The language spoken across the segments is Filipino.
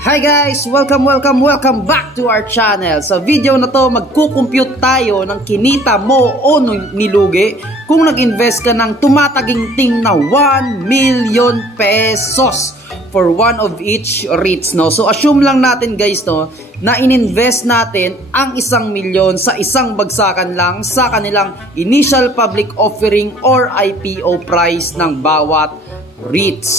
Hi guys! Welcome back to our channel. Sa video na to, magkukompute tayo ng kinita mo o nilugi kung nag-invest ka ng tumataginting na 1 million pesos for one of each REITs, no? So assume lang natin guys, no, na ininvest natin ang 1 milyon sa isang bagsakan lang sa kanilang initial public offering or IPO price ng bawat REITs.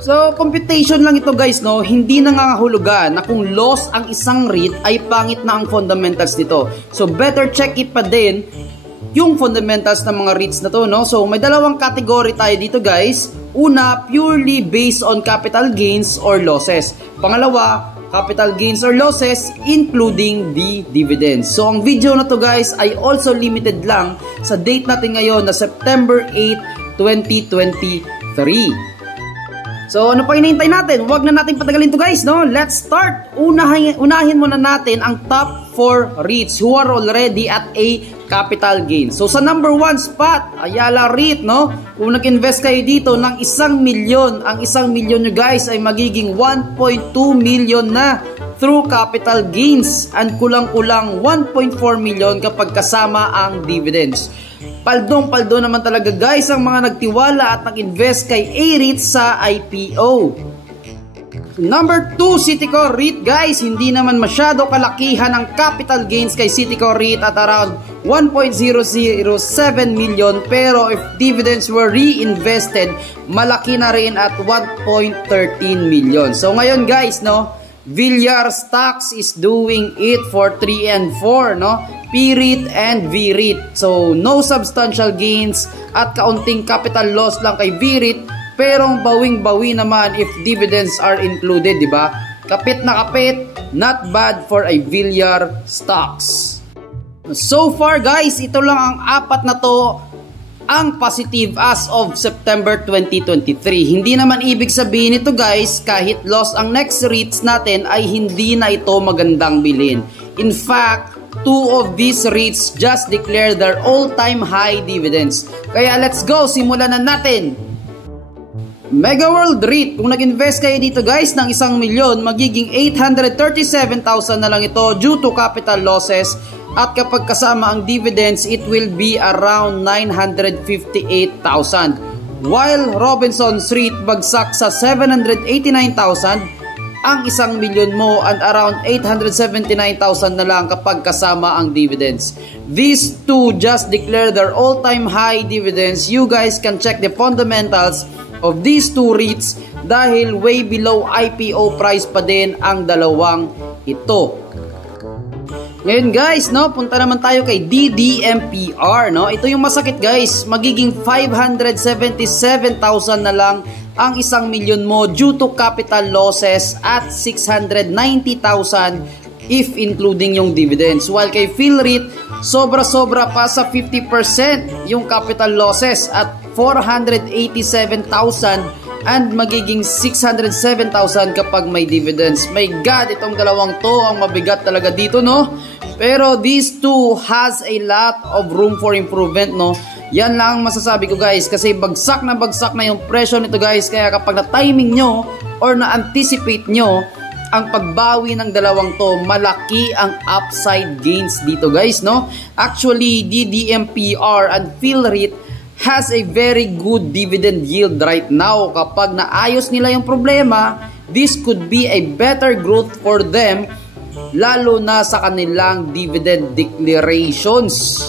So, computation lang ito guys, no? Hindi nangangahulugan na kung loss ang isang REIT ay pangit na ang fundamentals nito. So, better check it pa din yung fundamentals ng mga REITs na to, no? So, may dalawang category tayo dito guys. Una, purely based on capital gains or losses. Pangalawa, capital gains or losses including the dividends. So, ang video na to guys ay also limited lang sa date natin ngayon na September 8, 2023. So, ano pa hinihintay natin? Huwag na natin patagalin to guys, no? Let's start! Unahin muna natin ang top 4 REITs who are already at a capital gain. So, sa number 1 spot, Ayala REIT, no? Kung nag-invest kayo dito ng 1 milyon, ang 1 milyon nyo guys ay magiging 1.2 million na through capital gains and kulang-kulang 1.4 million kapag kasama ang dividends. Paldong-paldo naman talaga guys ang mga nagtiwala at nag-invest kay A-REIT sa IPO. Number 2, Citycore REIT guys. Hindi naman masyado kalakihan ang capital gains kay Citycore REIT at around 1.007 million. Pero if dividends were reinvested, malaki na rin at 1.13 million. So ngayon guys, no, Villar Stocks is doing it for 3 and 4, no? P-REIT and V-REIT. So, no substantial gains at kaunting capital loss lang kay V-REIT, pero bawing-bawi naman if dividends are included, di ba? Kapit na kapit, not bad for a Villar Stocks. So far guys, ito lang ang apat na to ang positive as of September 2023. Hindi naman ibig sabihin ito guys, kahit loss ang next REITs natin ay hindi na ito magandang bilhin. In fact, 2 of these REITs just declared their all-time high dividends. Kaya let's go, simulan na natin. Mega World REIT, kung nag-invest kayo dito guys ng 1 milyon, magiging 837,000 na lang ito due to capital losses. At kapag kasama ang dividends, it will be around 958,000. While Robinsons REIT bagsak sa 789,000, ang 1 milyon mo and around 879,000 na lang kapag kasama ang dividends. These two just declared their all-time high dividends. You guys can check the fundamentals of these two REITs dahil way below IPO price pa din ang dalawang ito. Ngayon guys, no, punta naman tayo kay DDMPR, no? Ito yung masakit guys, magiging 577,000 na lang ang 1 milyon mo due to capital losses at 690,000 if including yung dividends. While kay PhilREIT, sobra-sobra pa sa 50% yung capital losses at 487,000 and magiging 607,000 kapag may dividends. My God, itong dalawang to ang mabigat talaga dito, no? Pero these two has a lot of room for improvement, no? Yan lang ang masasabi ko guys, kasi bagsak na yung presyo nito guys. Kaya kapag na-timing nyo or na-anticipate nyo ang pagbawi ng dalawang to, malaki ang upside gains dito guys, no? Actually, DDMPR and PhilREIT has a very good dividend yield right now. Kapag naayos nila yung problema, this could be a better growth for them, lalo na sa kanilang dividend declarations.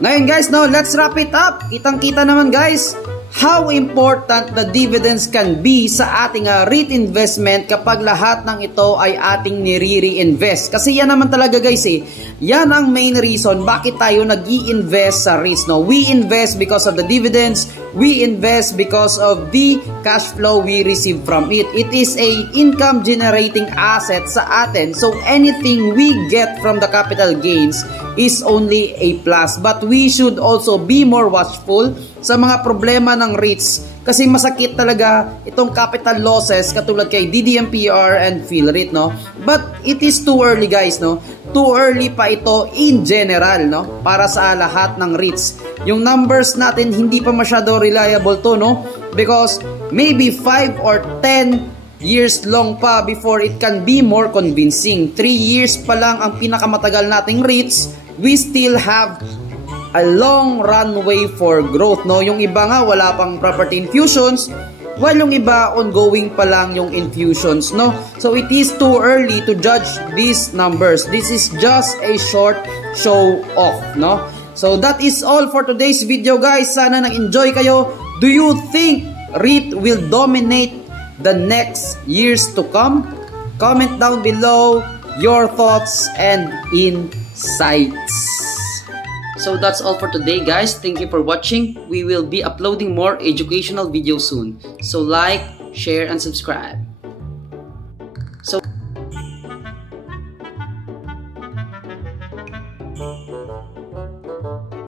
Ngayon guys, no, let's wrap it up. Kitang-kita naman guys how important the dividends can be sa ating REIT investment kapag lahat ng ito ay ating nire-reinvest. Kasi yan naman talaga guys yan ang main reason bakit tayo nag-i-invest sa REITs, no? We invest because of the dividends, we invest because of the cash flow we receive from it. It is a income generating asset sa atin. So anything we get from the capital gains is only a plus. But we should also be more watchful sa mga problema ng REITs kasi masakit talaga itong capital losses katulad kay DDMPR and PhilREIT, no? But it is too early guys, no? Too early pa ito in general, no? Para sa lahat ng REITs. Yung numbers natin hindi pa masyado reliable to, no? Because maybe 5 or 10 years long pa before it can be more convincing. 3 years pa lang ang pinakamatagal nating REITs, we still have a long runway for growth, no? Yung iba nga wala pang property infusions, while yung iba ongoing pa lang yung infusions, no? So it is too early to judge these numbers. This is just a short show off, no? So that is all for today's video, guys. Sana nag-enjoy kayo. Do you think REIT will dominate the next years to come? Comment down below your thoughts and insights. So that's all for today, guys. Thank you for watching. We will be uploading more educational videos soon. So like, share, and subscribe. So